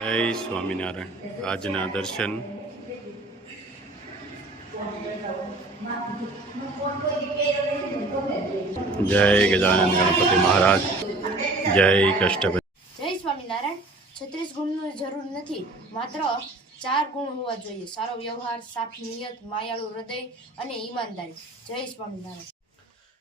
જય સ્વામિનારાયણ. આજના દર્શન જય ગજાનંદ ગણપતિ મહારાજ. જય કષ્ટભંજન. જય સ્વામિનારાયણ. 36 ગુણની જરૂર નથી, માત્ર 4 ગુણ હોવા જોઈએ: સારો વ્યવહાર, સાફી નિયત, માયાળુ હૃદય અને ઈમાનદારી. જય સ્વામિનારાયણ.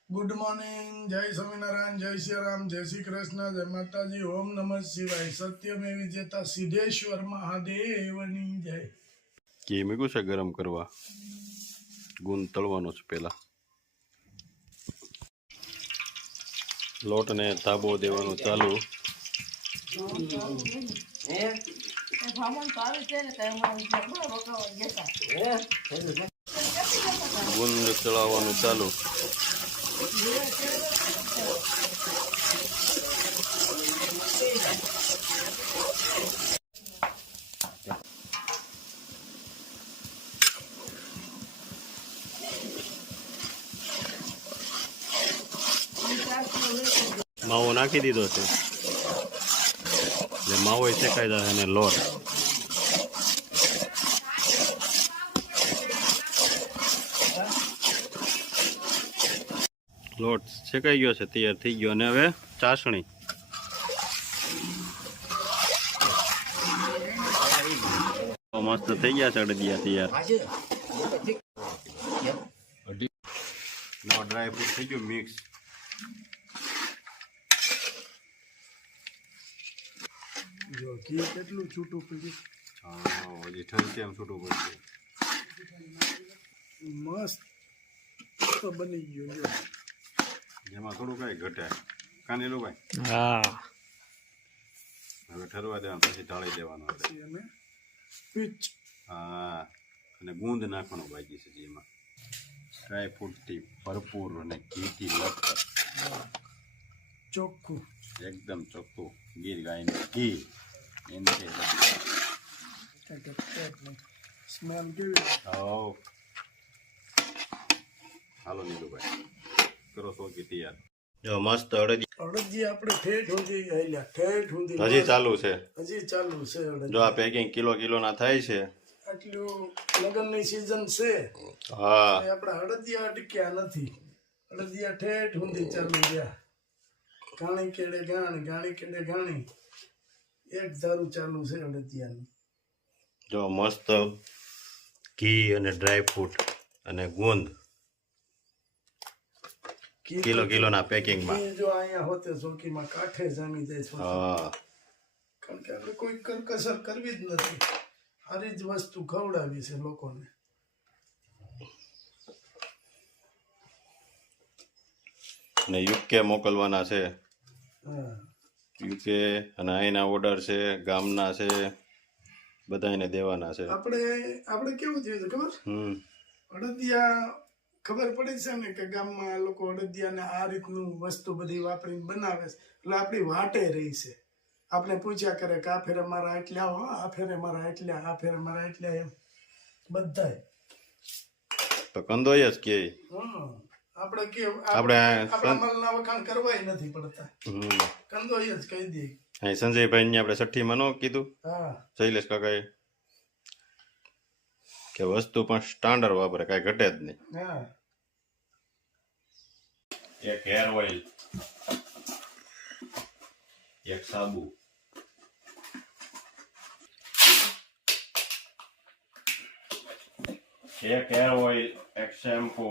Good morning. જય સ્વામિનારાયણ. જય શ્રી રામ. જય શ્રી કૃષ્ણ. જય માતાજી. ઓમ નમઃ શિવાય. સત્યમેવ વિજેતા સિદ્ધેશ્વર મહાદેવની જય. ઘી મૂક્યું છે ગરમ કરવા. ગુંદ તળવાનો છે પેલા. લોટને તાબો દેવાનું ચાલુ. ગુંદ ચડાવવાનું ચાલુ. માવો નાખી દીધો છે એટલે માવો શેકાઈ જાય અને લોટ શેકાઈ ગયો છે, તૈયાર થઈ ગયો. અને હવે ચાસણી. મસ્ત થઈ ગયા છે અડદિયા તૈયાર. ડ્રાય ફ્રૂટ થઈ ગયું મિક્સ. જો ઘી કેટલું છૂટું પડ્યું. હા, હજી ઠરશે એમ છૂટું પડશે. મસ્ત તો બની ગયું. જો જેમાં થોડું કઈ ઘટે કાનેલું ભાઈ. હા, હવે ઠરવા દેવાનું, પછી ઢાળી દેવાનું. અને પીચ. હા, અને ગુંદ નાખવાનો બાકી છે જેમાં. ડ્રાય ફ્રૂટથી ભરપૂર અને ઘીથી લપટ. ચોખ્ખું, એકદમ ચોખ્ખું ગીર ગાયનું ઘી. એની સ્મેલ કેવી? હાલો નીલુભાઈ, કરો સોકી તૈયાર. જો મસ્ત અડદી આપણે ઠેઠ સુધી આલ્યા, ઠેઠ સુધી હજી ચાલુ છે. હજી ચાલુ છે. જો આ પેકિંગ કિલો ના થાય છે. આટલું લગ્નની સીઝન છે. હા, આપણા હળદિયા અટક્યા નથી. હળદિયા ઠેઠ સુધી ચાલુ ગયા. ગાણી કેડે ગાણી, ગાણી કેડે ગાણી, એક ધારું ચાલુ છે હળદિયાનું. જો મસ્ત ઘી અને ડ્રાય ફ્રૂટ અને ગુંદ કિલોના પેકિંગમાં. જો અહીંયા હોતે ચોકીમાં કાંઠે જામી જાય છે. હા, કારણ કે આપણે કોઈ કરકસર કરવી જ નથી. સારી જ વસ્તુ ખવડાવી છે લોકોને. અને યુકે મોકલવાના છે. હા, યુકે અને અહીંના ઓર્ડર છે, ગામના છે, બધાને દેવાના છે. આપણે કેવું થયું છે ખબર? અડદિયા ખબર પડી છે ને કે ગામમાં લોકો અડદિયાને આ રીતનું વસ્તુ બધી વાપરીને બનાવે છે. એટલે આપણી વાટે રહી છે. આપણે પૂછ્યા કરે કે આ ફેરે મારા એટલા, આ ફેરે મારા એટલા, આ ફેરે મારા એટલા, એમ બધાય તો કંદોય જ કે આપણે કેવું, આપણે આપણા માલના વખાણ કરવાય નથી પડતા. કંદોય જ કહી દે. અહીં સંજયભાઈ ને આપણે છઠ્ઠીમાં ન કીધું? હા, શૈલેષ કાકાએ કે વસ્તુ પણ સ્ટાન્ડર્ડ વાપરે, કાંઈ ઘટે જ નહીં. હા, એક હેર ઓઇલ, એક સાબુ, એક હેર ઓઇલ, એક શેમ્પુ,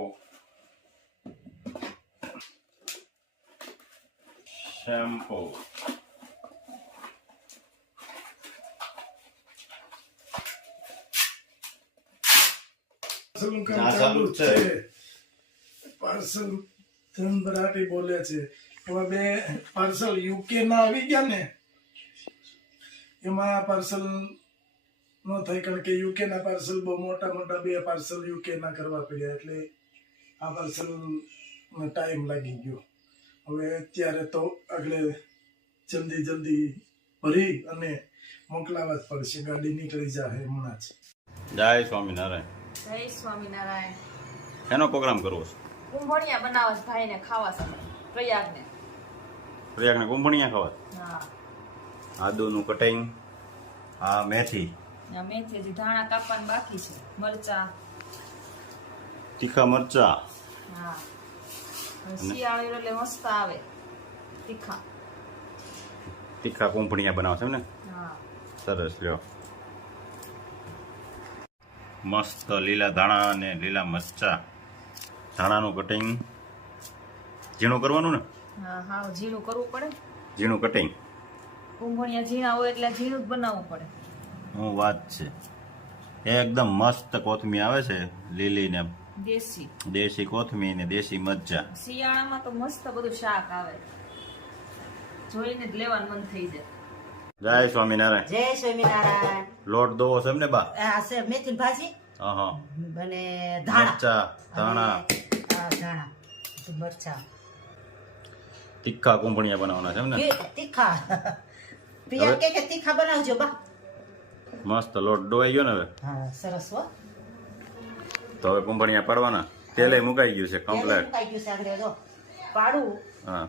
ચાલુ છે. પાર્સલ ધનભરાટી બોલે છે. એમાં 2 પાર્સલ યુકે ના આવી ગયા ને, એમાં પાર્સલ નો થાય. કારણ કે યુકે ના પાર્સલ બહુ મોટા 2 પાર્સલ યુકે ના કરવા પડ્યા. એટલે આ પાર્સલ ટાઈમ લાગી ગયો. હવે અત્યારે તો આગળ જલ્દી ભરી અને મોકલાવા જ પડશે. ગાડી નીકળી જાય હમણાં જ. જય સ્વામિનારાયણ. જય સ્વામિનારાયણ. એનો પ્રોગ્રામ કરવો છે. કુંભણિયા બનાવસ ભાઈને ખાવા સાથે પ્રયાગને કુંભણિયા ખાવા. હા, આદુનું કટિંગ, આ મેથી આ મેથી હજી ધાણા કાપવાનું બાકી છે, મરચા. તીખા મરચા હા, અને શિયાળો એટલે મસ્ત આવે તીખા. તીખા કૂંપણીયા બનાવશે એમ ને? હા, સરસ. લ્યો, મસ્ત લીલા ધાણા અને લીલા મરચા. ધાણાનું કટિંગ ઝીણું કરવાનું ને? હા, હા, ઝીણું કરવું પડે. ઝીણું કટિંગ. કુંભણિયા ઝીણા હોય એટલે ઝીણું જ બનાવવું પડે. હું વાત છે. એકદમ મસ્ત કોથમી આવે છે, લીલી ને દેશી દેશી કોથમી ને દેશી મરચા. શિયાળામાં તો મસ્ત બધું શાક આવે, જોઈને જ લેવાનું મન થઈ જાય. જય સ્વામિનારાયણ. જય સ્વામિનારાયણ. લોટ દોવો છે એમ ને બા? આ છે મેથી ભાજી હા, અને ધાણા મરચા, ધાણા, ધાણા મરચા તીખા કૂંપણીયા બનાવવાના છે એમ ને? તીખા. પ્રિયા કે તીખા બનાવજો બા. મસ્ત લોટ ડોવાઈ ગયો ને હવે? હા, સરસ હો. તો હવે કૂંપણીયા પાડવાના. તેલે મુકાઈ ગયું છે કમ્પ્લેટ. મુકાઈ ગયું છે આગળ જો પાડું. હા.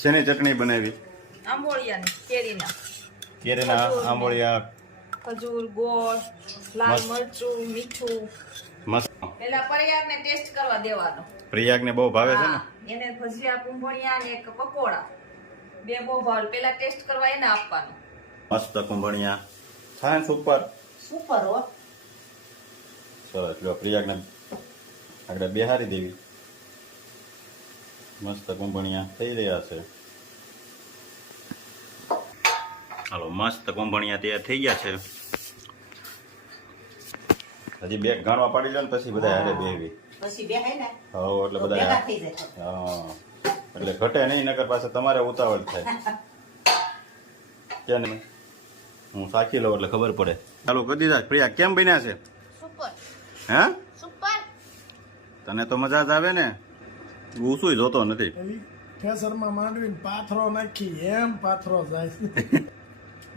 શેની ચટણી બનાવી? આંબોળિયાની, કેરીના. કેરીના આંબોળિયા. ખજૂર, ગોળ, લાલ મસ્ત. મરચું, મીઠું. મસ્ત. પેલા પરિયારને ટેસ્ટ કરવા દેવાનો. પ્રિયાગને બહુ ભાવે છે ને? હા, એને ભજીયા, કુંભણિયા ને એક પકોડા બે બહુ ભાવે. પેલા ટેસ્ટ કરવા એને આપવાનું. મસ્ત કૂંપણીયા સાયન્સ ઉપર. સુપર હો. સરસ. લ્યો, પ્રિયાગને આગળ બેહારી દેવી. મસ્ત કૂંપણીયા થઈ રહ્યા છે. હાલો, મસ્ત કૂંપણીયા તૈયાર થઈ ગયા છે. હજી બે ગાણવા પાડી લો ને પછી બધા હારે બેહવી. પછી બેહાય ને હા, એટલે તો બધા ભેગા થઈ જાય. હા, એટલે ઘટે નહીં, નકર પાસે તમારે ઉતાવળ થાય. કે નહીં? હું સાચી લઉં એટલે ખબર પડે. ચાલો કરી દીધા. પ્રિયા કેમ બન્યા છે? સુપર હે? સુપર. તને તો મજા જ આવે ને? હું શું જોતો નથી. એવી કેસરમાં માંડવીને પાથરો નાખી એમ પાથરો જાય.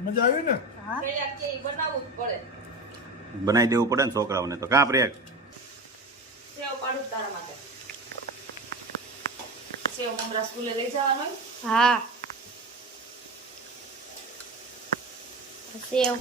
મજા આવી ને? પેલા કે ઈ બનાવવું જ પડે. બનાવી દેવું પડે ને છોકરાઓને તો. કાં પ્રિયા? સેવ પાડું જ તારા માટે. સેવ મમરા સ્કૂલે લઈ જવાનું હોય. હા. સેવ.